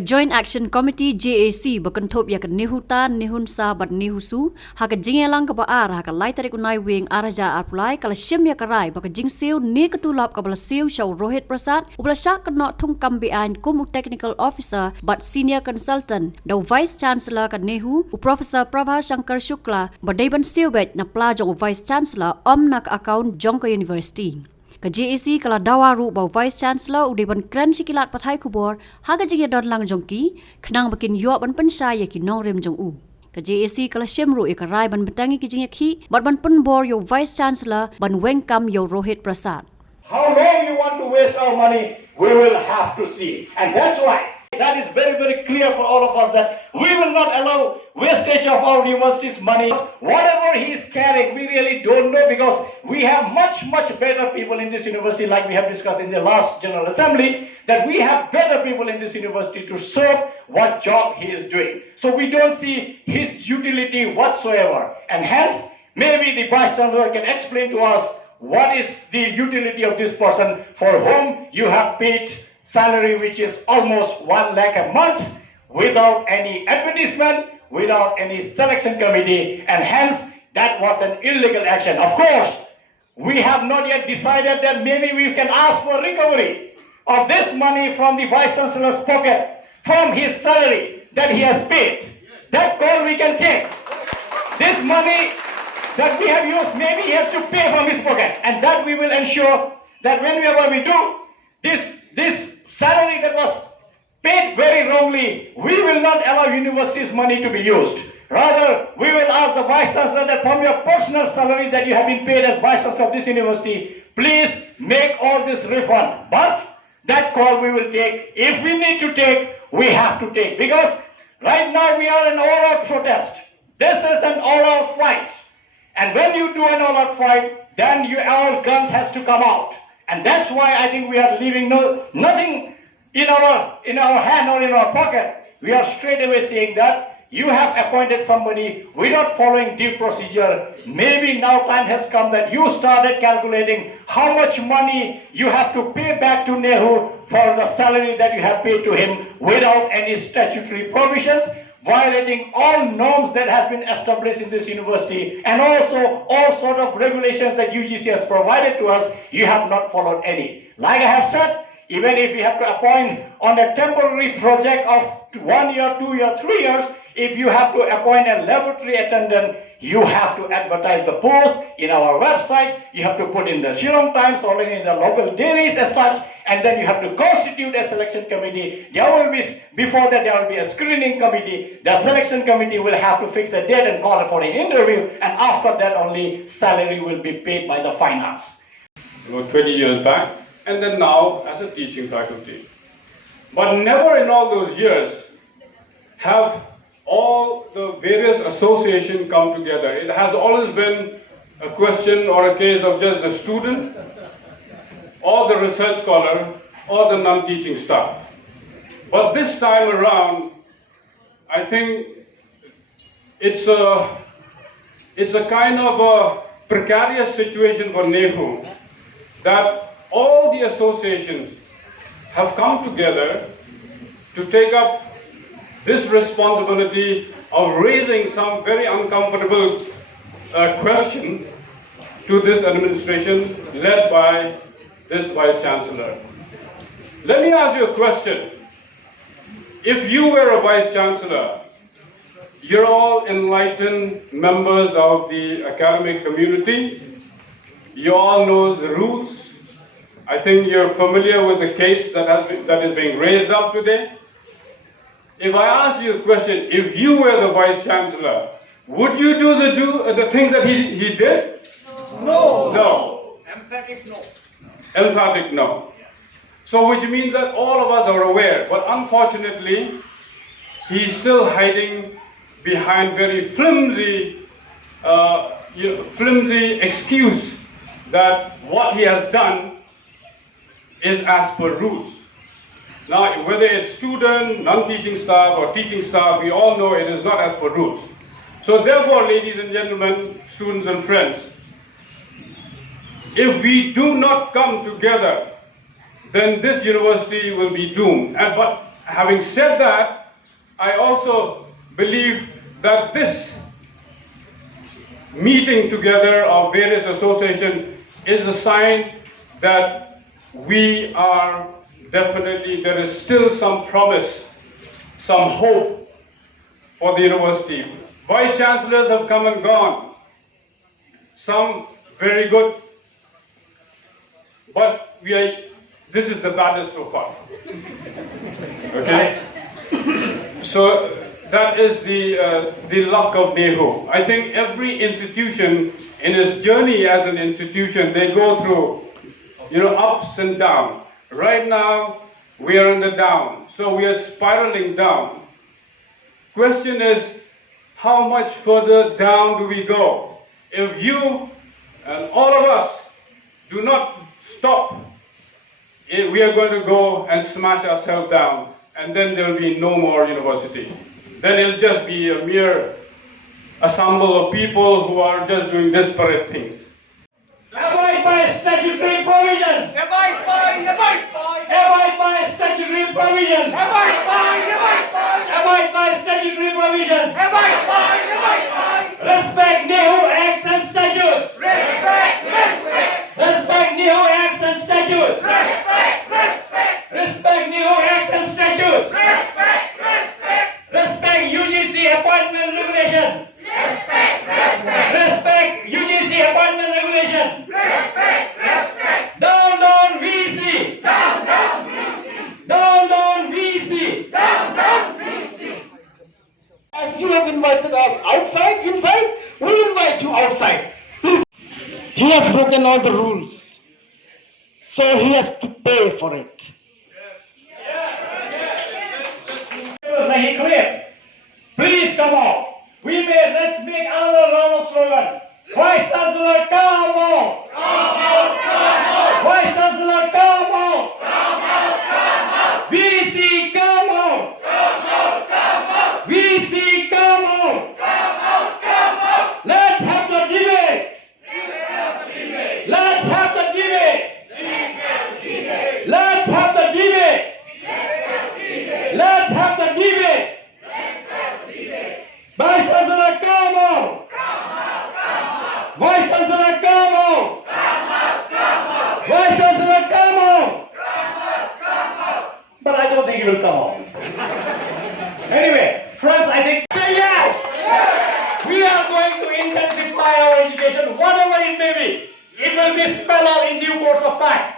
Joint Action Committee JAC berkentop ya ke nehutan nehun sa bat nehusu haka jingelang ke baar haka lai tarik unai wing araja arpulai kala syem ya karai baka jingseu ne ketulap ka balasiu Shaw Rohit Prasad ubla syak kena tung kambian kumu technical officer but senior consultant the vice chancellor ka NEHU u professor Prabha Shankar Shukla badaiban siubet na plajong vice chancellor nak account jongka university. Ka JAC kala dawaru bau Vice Chancellor udeban kran sikilat pathai kubor haga jige don lang jongki khnang bakin yo ban pensai ki nong rem jong u. Ka JAC kala shemru e ka rai ban betangi ki jinge khi bat ban pen bor yo Vice Chancellor ban wengkam yo Rohit Prasad. How long you want to waste our money, we will have to see. And that's why that is very, very clear for all of us that we will not allow wastage of our university's money. Whatever he is carrying, we really don't know because we have much, much better people in this university, like we have discussed in the last General Assembly, that we have better people in this university to serve what job he is doing. So we don't see his utility whatsoever. And hence, maybe the Vice Chancellor can explain to us what is the utility of this person for whom you have paid salary which is almost 1 lakh a month without any advertisement, without any selection committee, and hence that was an illegal action. Of course, we have not yet decided that maybe we can ask for recovery of this money from the Vice Chancellor's pocket, from his salary that he has paid. That call we can take. This money that we have used, maybe he has to pay from his pocket, and that we will ensure that whenever we do, this salary that was paid very wrongly, we will not allow university's money to be used. Rather, we will ask the Vice Chancellor that from your personal salary that you have been paid as Vice Chancellor of this university, please make all this refund. But that call we will take. If we need to take, we have to take. Because right now we are in all-out protest. This is an all-out fight. And when you do an all-out fight, then all guns has to come out. And that's why I think we are leaving nothing in our hand or in our pocket. We are straight away saying that you have appointed somebody without following due procedure. Maybe now time has come that you started calculating how much money you have to pay back to NEHU for the salary that you have paid to him without any statutory provisions, violating all norms that has been established in this university, and also all sort of regulations that UGC has provided to us. You have not followed any. Like I have said, even if we have to appoint on a temporary project of 1 year, 2 years, 3 years, if you have to appoint a laboratory attendant, you have to advertise the post in our website, you have to put in the Shillong Times or in the local dailies as such, and then you have to constitute a selection committee. There will be, before that there will be a screening committee. The selection committee will have to fix a date and call for an interview, and after that only salary will be paid by the finance. About 20 years back, and then now as a teaching faculty. But never in all those years have all the various associations come together. It has always been a question or a case of just the student or the research scholar or the non-teaching staff. But this time around, I think it's a kind of a precarious situation for NEHU that all the associations have come together to take up this responsibility of raising some very uncomfortable question to this administration led by this Vice Chancellor. Let me ask you a question. If you were a Vice Chancellor, you're all enlightened members of the academic community, you all know the rules. I think you're familiar with the case that is being raised up today. If I ask you a question, if you were the Vice Chancellor, would you do the things that he did? No. No. Emphatic no. Emphatic no. So which means that all of us are aware, but unfortunately, he's still hiding behind very flimsy excuse that what he has done is as per rules. Now, whether it's student, non-teaching staff, or teaching staff, we all know it is not as per rules. So therefore, ladies and gentlemen, students and friends, if we do not come together, then this university will be doomed. having said that, I also believe that this meeting together of various associations is a sign that we are definitely, there is still some promise, some hope for the university. Vice Chancellors have come and gone, some very good, but this is the baddest so far. Okay? So that is the luck of NEHU. I think every institution in its journey as an institution, they go through, ups and downs. Right now, we are on the down, so we are spiraling down. Question is, how much further down do we go? If you and all of us do not stop, we are going to go and smash ourselves down, and then there will be no more university. Then it'll just be a mere ensemble of people who are just doing disparate things. Abide by statutory provisions. Abide by statutory provisions. Abide by statutory provisions. Respect NEHU acts and statutes. Respect NEHU acts and statutes. Respect NEHU acts and statutes. Respect UGC appointment regulation. Respect UGC appointment regulation. Down, down, VC. Down, down, VC. As you have invited us outside, inside, we invite you outside. He has broken all the rules, so he has to pay for it. Please come on. Let's make another round of slogan. Vice Chancellor, come on. Vice Chancellor, come on. VC, come on. VC, come on. Let's have the debate. Let's have the debate. Let's have the debate. Let's have the debate. Vice Chancellor, come on. Vice Chancellor, come on. Vice Chancellor, come on. But I don't think he will come on. Anyway, friends, I think say yes. We are going to intensify our education, whatever it may be. It will be spelled out in due course of time.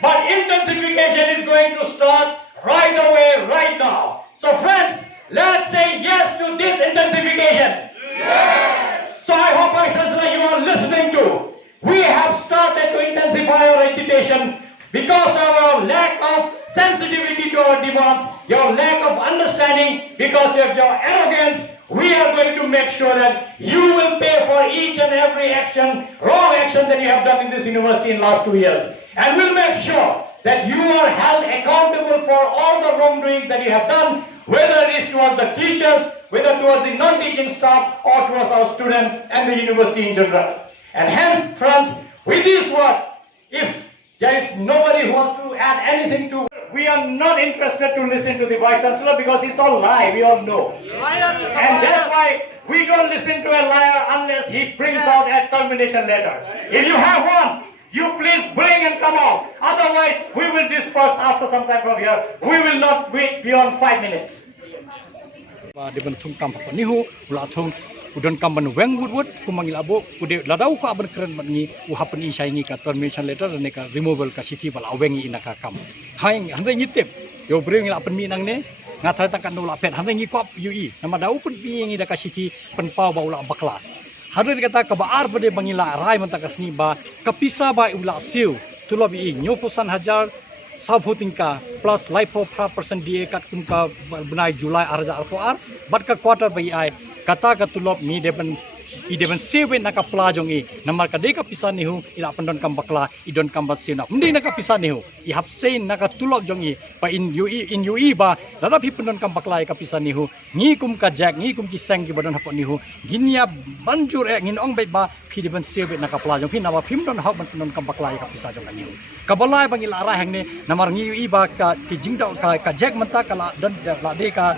But intensification is going to start right away, right now. So friends, let's say yes to this intensification. Yes. So I hope, Vice Chancellor, you are listening to. We have started to intensify our education because of our lack of sensitivity to our demands, your lack of understanding, because of your arrogance. We are going to make sure that you will pay for each and every action, wrong action that you have done in this university in the last 2 years. And we'll make sure that you are held accountable for all the wrongdoings that you have done, whether it is towards the teachers, whether towards the non-teaching staff, or towards our students and the university in general. And hence, friends, with these words, if there is nobody who wants to add anything to, we are not interested to listen to the Vice Chancellor because it's all lie, we all know. And that's why we don't listen to a liar unless he brings out a termination letter. If you have one, you please bring and come out. Otherwise, we will disperse after some time from here. We will not wait beyond 5 minutes. Udon kamban weng wood kumangil abo ude ladau ko aban keren matni uhapan isai ni ka termination letter dan ka removal ka city bal awengi inaka kam haing handai ngitip yo bring la pen minang ne ngathar ta kan no la pet handai ngi kop ui nama dau pun pi ngi da ka city pen pau ba ula bakla hadai kata ka baar bade bangila rai man ta ka sni ba kapisa ba ula siu tulop i nyoposan hajar sabhutingka plus lipo pra percent die kat kun ka benai Julai arja alkoar bat ka quarter bai ai kata ka tulop ni depan sewe nak kapla jongi namar ka deka pisa nihu ila pandon kam bakla idon kam basina undi nak pisa nihu I hap sein nak tulop jongi pa in ui ba lada pi pandon kam bakla ka pisa nihu ngi kum ka JAC ngi kum ki seng ki badon hapon nihu ginya banjur ngin ong bai ba pi depan sewe nak kapla jong pi nama pim don hap pandon kam bakla ka pisa jong nihu kabalai bang ila arah hang ne namar ngi ui ba ka ki jingdau ka JAC menta kala don la de ka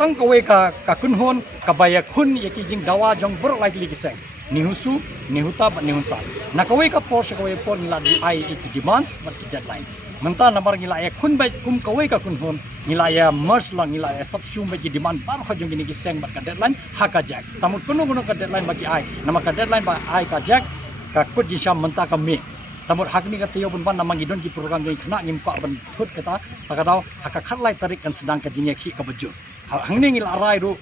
tang kowe ka kunhon ka baya kun yaki jing dawa jong bor likely kiseng nihusu nihuta ba nihunsa nakawe ka por sa kawe por nila di ai iki demands but deadline menta namar ngila ya kun ba kum kawe ka kunhon ngila ya merge lang ngila ya subsume ba demand bar ha jong gini kiseng ba ka deadline haka JAC tamut kuno ka deadline bagi ai nama ka deadline ba ai ka JAC ka kut jisam menta ka me tamut hak ni kata yo pun ban namang idon ki program jong kena ngim ka ban thut kata takadau haka khatlai tarik kan sedang ka jingya khi ka baju hang ni ngil arai ru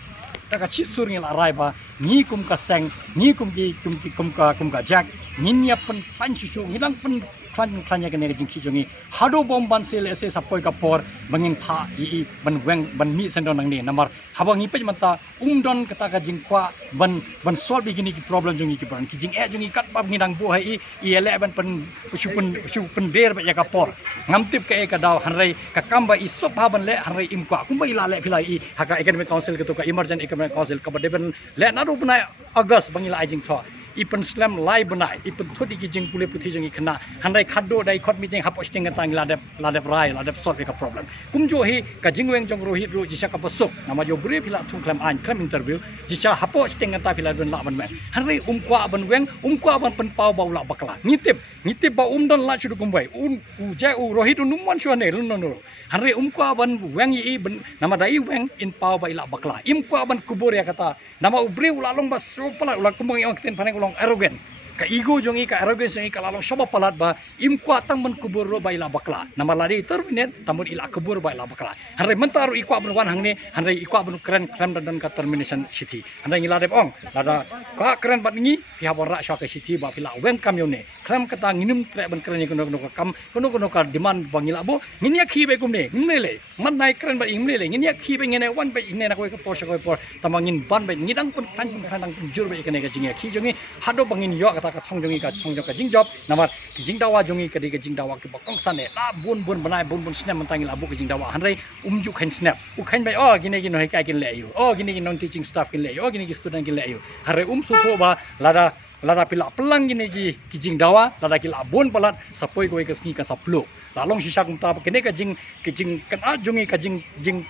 taka chisur ngil arai ba ni kum ka seng ni kum ka JAC nin ya pen panchu ngilang pen klan ya kene jing khi jongi hado bom ban sel ese sapoi ka por bangin tha I ban weng ban mi sendon nang ni namar habang ipej manta don kata ka jing kwa ban solve begini ki problem jongi ki ban ki jing jongi kat bab ngidang bo hai I ele ban pen pen der ba ya ka por ngamtip ka ka daw hanrei ka kamba I sop ha ban le hanrei im kwa kumba ila le philai I haka economic council ke to ka emergent economic council ka deben le na ru bna august bangila jing tho ipen slam lai benai ipen thodi ki jing pule puthi jing ikna handai khaddo dai khot meeting haposting tang ladep rai ladep solve ka problem kumjo hi ka jingweng jong Rohit ru jisa ka pasuk nama jo bre phila thung klam an klam interview jisa haposting ta phila don la ban me handai kwa ban weng kwa ban pen pau bau la bakla nitip ba don la chudu kumbai u Rohit num man shwa ne no handai kwa ban weng I ban nama dai weng in pau ba ila bakla kwa ban kubur ya kata nama ubre ulalong ba so pala ulang kumbang yang ten paneng arrogant ka ego jongi ka arrogance jongi ka lalong soba palat ba imkwa tang men kubur ro ba ila bakla nama lari terminate tamud ila kubur ba ila bakla hanre mentaru ikwa benwan hangne hanre ikwa ben keren dan ka termination city hanre ngila dep ong lada ka keren bat ngi pihak ra sya ka city ba pila weng kam yone kram kata nginum tre ben keren kono ka kam kono ka demand bangila bo nginya khi be kumne ngmele man nai keren ba ingmele nginya khi be ngene wan ba ine na ko por sya ko por tamangin ban ba ngidang pun kan jur ba ikane ka jingia khi jongi hado bangin yo kata ka thongjong ka jingjob namar ki jingdawa jongi ka de ka jingdawa ki bakong sane la bun banai bun snap mantangi la bu ki jingdawa hanrei umju khain snap u khain bai gine gino he ka kin le yu gine gino teaching staff kin le yu gine gi student kin le yu hare su tho ba lada pila pelang gine ki jingdawa lada ki la bun palat sapoi koi ka sngi ka saplo lalong sisa kumta kene ka jing kan a jongi ka jing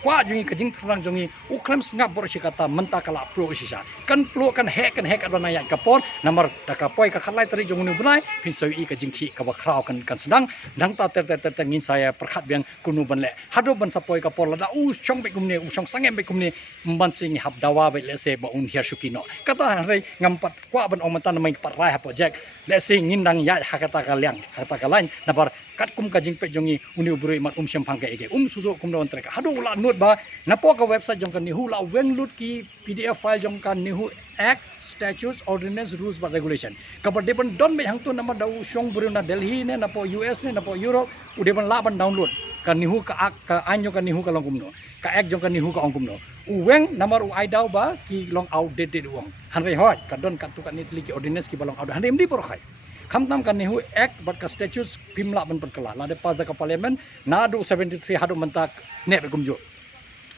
kwa jongi ka jing thrang jongi u kram snap bor shi kata menta kala pro sisa kan pro kan hack adona ya kapor namar taka poi ka khalai tari jong nu bunai pin soi I ka jing khi ka ba khrau kan sedang dang ta ter ngin saya perkhat biang kunu ban le hado ban sapoi ka por lada u chong be kumne u chong sangem be kumne mban sing hap dawa be le se ba un hiar shukino kata rei ngampat kwa ban ong menta namai pat rai hapo JAC le se ngindang ya hakata ka liang hakata ka lain nabar kat kum ka jing pe jongi uni ubroi mat syam phang ka ege suzo kum don trek hado la not ba napo ka website jong kan NEHU la weng lut ki PDF file jong kan NEHU Act, Statutes, Ordinance, Rules, but Regulation. Kabar depan don be hang tu nama dau syong buru na Delhi ne, napo US ne, napo Europe, udepan laban download. Kan NEHU ka anyo kan NEHU ka long kumno, ka Act jong kan NEHU ka ong kumno. Uweng namar u ai dau ba ki long outdated uang. Hanrei hoi kadon kat tu kan nitli ki ordinance ki balong out. Hanrei mdi por khai. Khamtam kan NEHU Act but ka statutes pimla ban perkala. Lade pas da ka parliament nadu 73 hadu mentak ne be kumjo.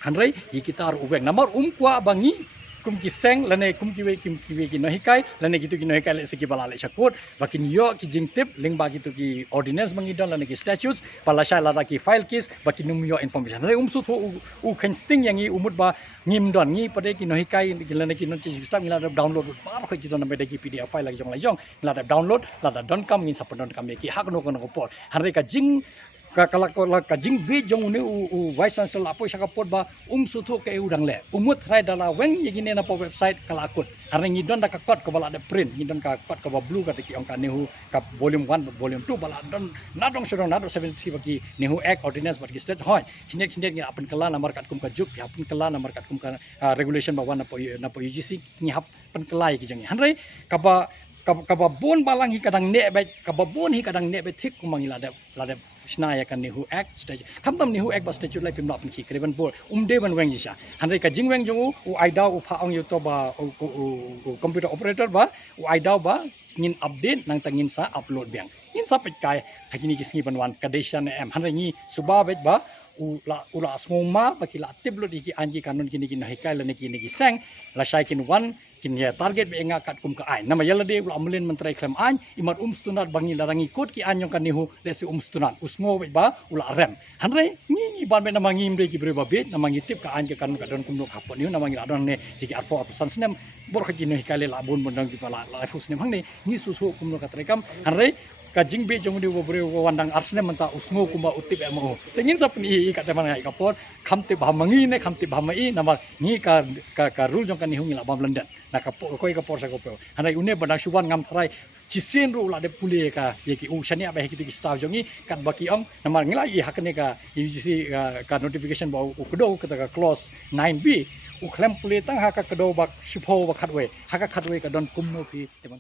Hanrei ikitar uweng namar kwa bangi kum ki seng lane kum ki we ki no hikai lane gitu ki no hikai le seki bala le chakut bakin yo ki jingtip ling ba gitu ki ordinance mangidon lane ki statutes pala sha la ki file case bakin num yo information re su tho u khan sting yang I umut ba ngim don ngi pade ki no hikai lane ki no chi system ngila download ba ko ki don be ki PDF file la jong la jong la download la don kam ngin sapon don kam ki hak no ko por han re ka jing ka jing be jong ne u vice chancellor apo sakapot ba sutho ke udang le umut rai dala weng yegine na po website kalakut hareng idon da ka kot ko bala da print idon ka kot ko ba blue ka ki ong ka NEHU ka volume 1 volume 2 bala don nadong sodong nadong 70 bagi NEHU Act ordinance bagi state hoi kinde ni apan kala namar kat kum ka juk apan kala namar kat kum ka regulation ba wan na po UGC ni hap pen kelai ki jang hanrei ka ba bon balang hi kadang ne ba ka ba bon hi kadang ne be thik kumangila da lada snaya kan NEHU Act statute kamtam NEHU Act ba statute lai pimla pun ki kreban bol de ban weng jisa hanre ka jingweng jongu u aida u pha ong yuto ba computer operator ba u aida ba ngin update nang tangin sa upload biang ngin sa pet kai hakini kisngi banwan kadeshan em hanre ni suba bet ba ula smoma bakila tiblo di anji kanun kini kini haikai la neki neki sang la shai kin wan kin ya target be nga kat kum ka ai nama yala de ula amlen mentrai klem an imat stunat bangi larangi kot ki anyong kan NEHU lesi stunat usngo be ba ula rem hanre ni ban be nama ngim de ki bre ba bet nama ngitip ka anje kanun ka don kum no kapon ni nama ngi adon ne sigi arpo apusan snem bor ka kini haikai la bun bondang ki pala la fus nem hang ne ni susu kum no ka trekam hanre ka jingbe jong di bobre wandang arsne menta usngo kumba utip emo tengin sapni i ka teman ai kapor khamte bhamangi ne khamte bhamai nama ni ka rule jong kan NEHU ngila bam london na ka koi ka porsa ko pe hanai une badang suban ngam tharai chisen ru la de pule ka yeki u shania ba hekiti staff jongi kat baki ong nama ngila i hakne ka UGC ka notification ba u kdo ka clause 9b u klem pule tang ha ka kdo ba shipo ba khatwe ha ka khatwe ka don kumno pi teman